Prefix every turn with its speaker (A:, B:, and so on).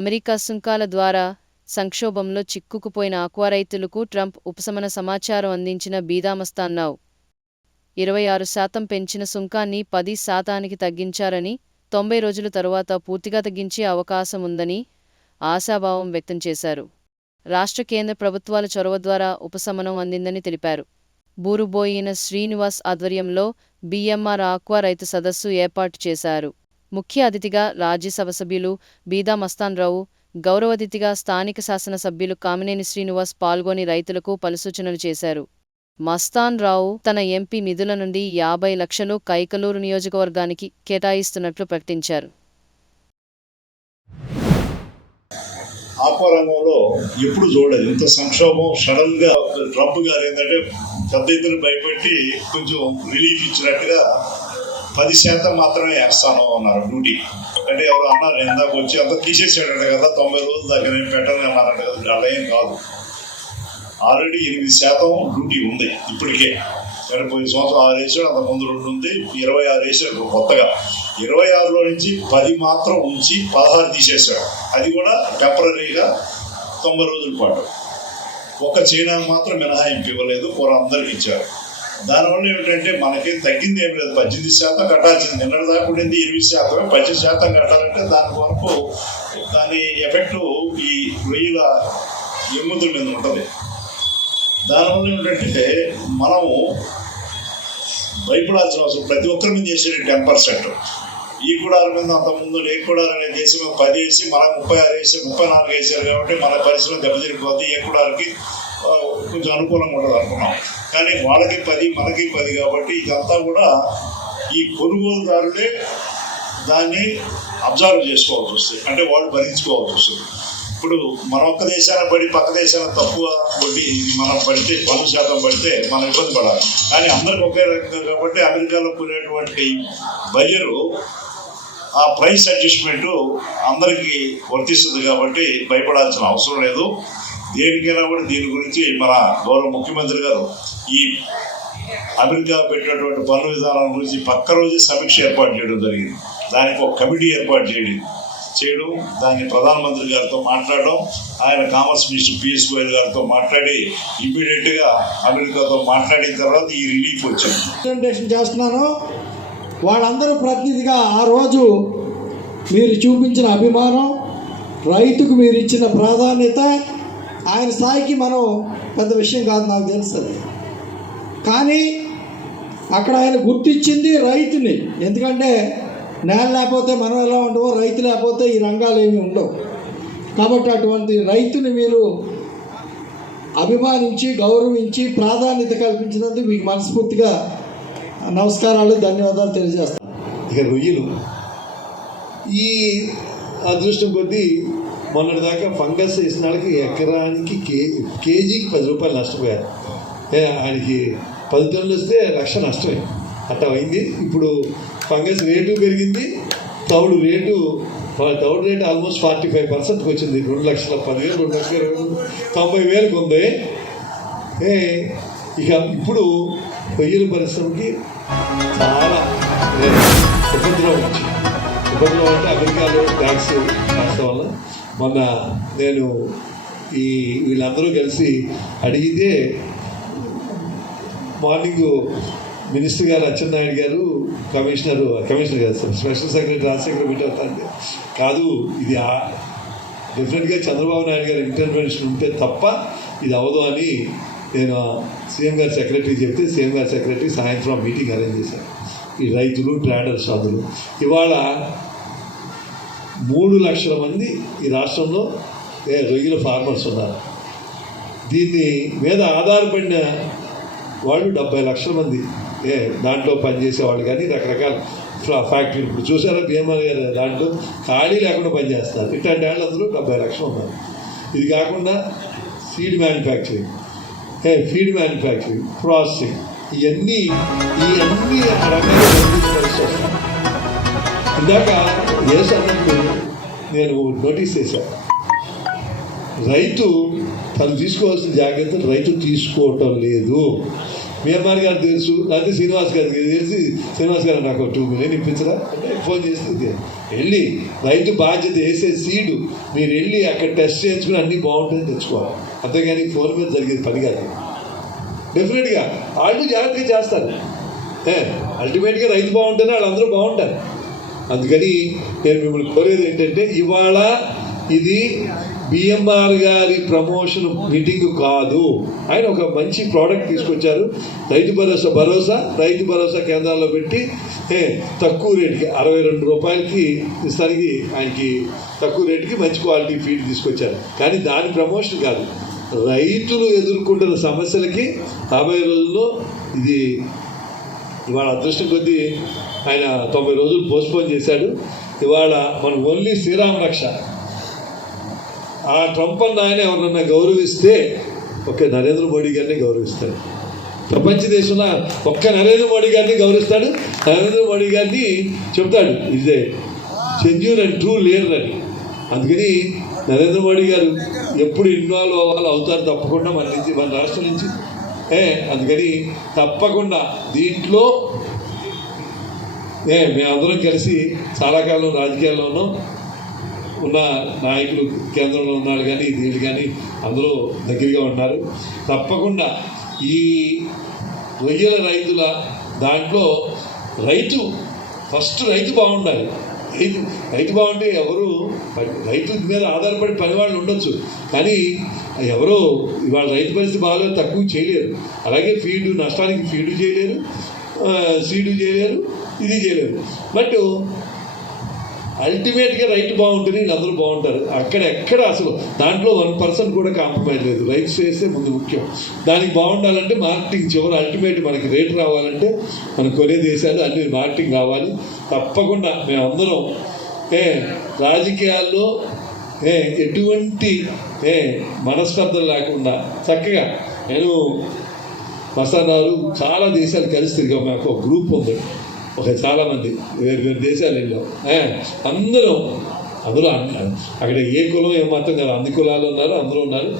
A: America సుంకాల ద్వారా సంక్షోభంలో చిక్కుకుపోయిన ఆక్వా రైతులకు ట్రంప్ ఉపశమన సమాచారం అందించిన బీదామస్తాన్నావు ఇరవై ఆరు శాతం పెంచిన సుంకాన్ని పది శాతానికి తగ్గించారని తొంభై రోజుల తరువాత పూర్తిగా తగ్గించే అవకాశం ఉందని ఆశాభావం వ్యక్తం చేశారు. రాష్ట్ర కేంద్ర ప్రభుత్వాల చొరవ ద్వారా ఉపశమనం అందిందని తెలిపారు. బూరుబోయిన శ్రీనివాస్ ఆధ్వర్యంలో బీఎంఆర్ ఆక్వా రైతు సదస్సు ఏర్పాటు చేశారు. ముఖ్య అతిథిగా రాజ్యసభ సభ్యులు బీదా మస్తాన్రావు గౌరవ అతిథిగా స్థానిక శాసనసభ్యులు కామినేని శ్రీనివాస్ పాల్గొని రైతులకు పలు సూచనలు చేశారు. మస్తాన్ రావు తన ఎంపీ నిధుల నుండి యాభై లక్షలు కైకలూరు నియోజకవర్గానికి కేటాయిస్తున్నట్లు ప్రకటించారు.
B: ఆక్వా ఎప్పుడు చూడలేదు. ఇంత సంక్షోభం సడన్గా ట్రంప్ గారు ఏంటంటే పెద్ద ఎత్తున భయపెట్టి కొంచెం రిలీఫ్ ఇచ్చినట్టుగా పది శాతం మాత్రమే వేస్తాను అన్నారు డ్యూటీ. అంటే ఎవరు అన్నారు ఇందాక వచ్చి అంత తీసేసాడట కదా తొంభై రోజుల దగ్గర నేను పెట్టను అన్నారట కదా అలా ఏం కాదు. ఆల్రెడీ ఎనిమిది శాతం డ్యూటీ ఉంది ఇప్పటికే. కానీ పోయిన సంవత్సరం ఆరు వేసాడు అంత ముందు రెండు ఉంది ఇరవై ఆరు వేసాడు కొత్తగా. ఇరవై ఆరులో నుంచి పది మాత్రం ఉంచి పదహారు తీసేశాడు. అది కూడా టెంపరీగా తొంభై రోజుల పాటు. ఒక చైనా మాత్రం మినహాయింపు ఇవ్వలేదు కూర అందరికి ఇచ్చారు. దానివల్ల ఏమిటంటే మనకి తగ్గింది ఏమి లేదు. పద్దెనిమిది శాతం కట్టాల్సింది. నిన్నటి దాకా ఉండింది ఇరవై శాతమే. పద్దెనిమిది శాతం కట్టాలంటే దాని వరకు దాని ఎఫెక్ట్ ఈ రొయ్యల ఎమ్ముతుల మీద ఉంటుంది. దానివల్ల ఏమిటంటే మనము భయపడాల్సిన అవసరం. ప్రతి ఒక్కరి మీద చేసేది టెన్ పర్సెంట్. ఈ కుడాల మీద అంత ముందు ఏ కుడాలు అనేది దేశం పది వేసి మనం ముప్పై ఆరు వేసి ముప్పై నాలుగు వేసారు కాబట్టి మన పరిశ్రమ దెబ్బతిరిపోద్ది ఏ కుడాలకి కొంచెం అనుకూలంగా ఉంటుంది అనుకున్నాం. కానీ వాళ్ళకి పది మనకి పది కాబట్టి ఇదంతా కూడా ఈ కొనుగోలుదారులే దాన్ని అబ్జర్వ్ చేసుకోవాల్సి వస్తుంది. అంటే వాళ్ళు భరించుకోవాల్సి వస్తుంది. ఇప్పుడు మన ఒక్క దేశాన పడి పక్క దేశాన తక్కువ వడ్డీ మనం పడితే పన్ను శాతం పడితే మనం ఇబ్బంది పడాలి. కానీ అందరికి ఒకే రకంగా కాబట్టి అమెరికాలో కొనేటువంటి బయ్యరు ఆ ప్రైస్ అడ్జస్ట్మెంట్ అందరికీ వర్తిస్తుంది కాబట్టి భయపడాల్సిన అవసరం లేదు. దేనికైనా కూడా దీని గురించి మన గౌరవ ముఖ్యమంత్రి గారు ఈ అమెరికా పెట్టినటువంటి పన్ను విధానం గురించి పక్క రోజే సమీక్ష ఏర్పాటు చేయడం జరిగింది. దానికి ఒక కమిటీ ఏర్పాటు చేయడం చేయడం దాన్ని ప్రధానమంత్రి గారితో మాట్లాడడం ఆయన కామర్స్ మినిస్టర్ పిఎస్ గోయల్ గారితో మాట్లాడి ఇమ్మీడియట్గా అమెరికాతో మాట్లాడిన తర్వాత ఈ రిలీఫ్ వచ్చింది.
C: ప్రజెంటేషన్ చేస్తున్నాను. వాళ్ళందరూ ప్రతినిధిగా ఆ రోజు మీరు చూపించిన అభిమానం రైతుకు మీరు ఇచ్చిన ప్రాధాన్యత ఆయన స్థాయికి మనం పెద్ద విషయం కాదు నాకు తెలుస్తుంది కానీ అక్కడ ఆయన గుర్తించింది రైతుని. ఎందుకంటే నేల లేకపోతే మనం ఎలా ఉండవో రైతు లేకపోతే ఈ రంగాలు ఏమి ఉండవు. కాబట్టి అటువంటి రైతుని మీరు అభిమానించి గౌరవించి ప్రాధాన్యత కల్పించినందుకు మీకు మనస్ఫూర్తిగా నమస్కారాలు ధన్యవాదాలు తెలియజేస్తాను.
D: ఇక రొయ్యలు. ఈ అదృష్టం కొద్దీ మొన్నటిదాకా ఫంగస్ వేసిన వాళ్ళకి ఎకరానికి కే కేజీకి పది రూపాయలు నష్టపోయారు ఆయనకి పది టన్నులు వస్తే లక్ష నష్టమే. అట్లా అయింది. ఇప్పుడు ఫంగస్ రేటు పెరిగింది. తౌడు రేటు తౌడు రేటు ఆల్మోస్ట్ ఫార్టీ ఫైవ్ పర్సెంట్కి వచ్చింది. రెండు లక్షల పదివేలు రెండు లక్షల తొంభై వేలకు ఉంది. ఏ ఇక ఇప్పుడు రొయ్యల పరిశ్రమకి చాలా ఉపద్రవం వచ్చింది ఉపద్రవం అంటే అమెరికాలో ట్యాక్స్ రాష్ట్రం వల్ల మొన్న నేను ఈ వీళ్ళందరూ కలిసి అడిగితే మార్నింగ్ మినిస్టర్ గారు అచ్చెన్నాయుడు గారు కమిషనర్ కమిషనర్ గారు స్పెషల్ సెక్రటరీ రాజశేఖర్ మీట్ అవుతారంటే కాదు ఇది డెఫినెట్గా చంద్రబాబు నాయుడు గారు ఇంటర్వెన్షన్ ఉంటే తప్ప ఇది అవదు అని నేను సీఎం గారి సెక్రటరీ చెప్తే సీఎం గారి సెక్రటరీ సాయంత్రం మీటింగ్ అరేంజ్ చేశారు. ఈ రైతులు ట్రేడర్స్ అందరూ ఇవాళ మూడు లక్షల మంది ఈ రాష్ట్రంలో ఏ, రొయ్యల ఫార్మర్స్ ఉన్నారు. దీన్ని మీద ఆధారపడిన వాళ్ళు డెబ్బై లక్షల మంది ఏ దాంట్లో పనిచేసే వాళ్ళు కానీ రకరకాల ఫ్లా- ఫ్యాక్టరీలు ఇప్పుడు చూసారా బిఎంఆర్ గారు దాంట్లో ఖాళీ లేకుండా పనిచేస్తారు ఇట్లాంటి వాళ్ళు అందరూ డెబ్బై లక్షలు ఉన్నారు. ఇది కాకుండా seed manufacturing. Feed manufacturing processing ఇవన్నీ ఈ అన్ని రకాల పరిస్థితి వస్తాయి. ఇందాక దేశ అన్నట్టు నేను నోటీస్ చేశాను రైతు తను తీసుకోవాల్సిన జాగ్రత్తలు రైతు తీసుకోవటం లేదు. మియన్మార్ గారు తెలుసు లేకపోతే శ్రీనివాస్ గారికి తెలిసి. శ్రీనివాస్ గారు నాకు టూ మిలియన్ ఇప్పించరా? అంటే ఫోన్ చేస్తుంది వెళ్ళి రైతు బాధ్యత వేసే సీడు మీరు వెళ్ళి అక్కడ టెస్ట్ చేయించుకుని అన్నీ బాగుంటుంది తెచ్చుకోవాలి. అంతేగాని ఫోన్ మీద జరిగేది పని కాదు. డెఫినెట్గా వాళ్ళు జాగ్రత్తగా చేస్తారు. అల్టిమేట్గా రైతు బాగుంటేనే వాళ్ళందరూ బాగుంటారు. అందుకని నేను మిమ్మల్ని కోరేది ఏంటంటే ఇవాళ ఇది బిఎంఆర్ గారి ప్రమోషన్ మీటింగ్ కాదు. ఆయన ఒక మంచి ప్రోడక్ట్ తీసుకొచ్చారు. రైతు భరోసా భరోసా రైతు భరోసా కేంద్రాల్లో పెట్టి ఏ, తక్కువ రేటుకి అరవై రెండు రూపాయలకి ఇస్తానికి ఆయనకి తక్కువ రేటుకి మంచి క్వాలిటీ ఫీడ్ తీసుకొచ్చారు. కానీ దాని ప్రమోషన్ కాదు. రైతులు ఎదుర్కొంటున్న సమస్యలకి రాబోయే రోజుల్లో ఇది ఇవాళ అదృష్టం కొద్దీ ఆయన తొంభై రోజులు పోస్ట్పోన్ చేశాడు. ఇవాళ మనం ఓన్లీ శ్రీరామ రక్ష. ఆ ట్రంప్ అన్న ఆయన ఎవరన్నా గౌరవిస్తే ఒకే నరేంద్ర మోడీ గారిని గౌరవిస్తాడు. ప్రపంచ దేశంలో ఒక్క నరేంద్ర మోడీ గారిని గౌరవిస్తాడు. నరేంద్ర మోడీ గారిని చెప్తాడు ఇదే జెన్యూన్ అండ్ ట్రూ లేరు అని. అందుకని నరేంద్ర మోడీ గారు ఎప్పుడు ఇన్వాల్వ్ అవ్వాలి అవుతారు తప్పకుండా మన నుంచి మన రాష్ట్రం నుంచి. ఏ అందుకని తప్పకుండా దీంట్లో ఏ మేమందరం కలిసి చాలా కాలం రాజకీయాల్లో ఉన్నాం. ఉన్న నాయకులు కేంద్రంలో ఉన్నారు కానీ వీళ్ళు కానీ అందరూ దగ్గరగా ఉన్నారు. తప్పకుండా ఈ రొయ్యల రైతుల దాంట్లో రైతు ఫస్ట్ రైతు బాగుండాలి. రైతు రైతు బాగుంటే ఎవరు రైతు మీద ఆధారపడి పని వాళ్ళు ఉండొచ్చు. కానీ ఎవరో ఇవాళ రైతు పరిస్థితి బాగాలేదు తక్కువ చేయలేరు. అలాగే ఫీడు నష్టానికి ఫీడు చేయలేరు సీడు చేయలేరు ఇది చేయలేరు. బట్ అల్టిమేట్గా రైతు బాగుంటుంది వీళ్ళందరూ బాగుంటారు. అక్కడ ఎక్కడ అసలు దాంట్లో వన్ పర్సెంట్ కూడా కాంప్రమైజ్ లేదు. రైతు చేస్తే ముందు ముఖ్యం. దానికి బాగుండాలంటే మార్కెటింగ్ చివరి అల్టిమేట్ మనకి రేటు రావాలంటే మన కొనే దేశాలు అన్ని మార్కెటింగ్ కావాలి తప్పకుండా మేమందరం ఏ రాజకీయాల్లో ఏ ఎటువంటి ఏ మనస్పర్ధలు లేకుండా చక్కగా నేను మసానాలు చాలా దేశాలు కలిసి తిరిగాం. మాకు ఒక గ్రూప్ ఉంది. ఒక చాలామంది వేరు వేరు దేశాలు వెళ్ళాం అందరం అందులో అక్కడ ఏ కులం ఏమాత్రం కాదు. అన్ని కులాలు ఉన్నారు అందరూ ఉన్నారు.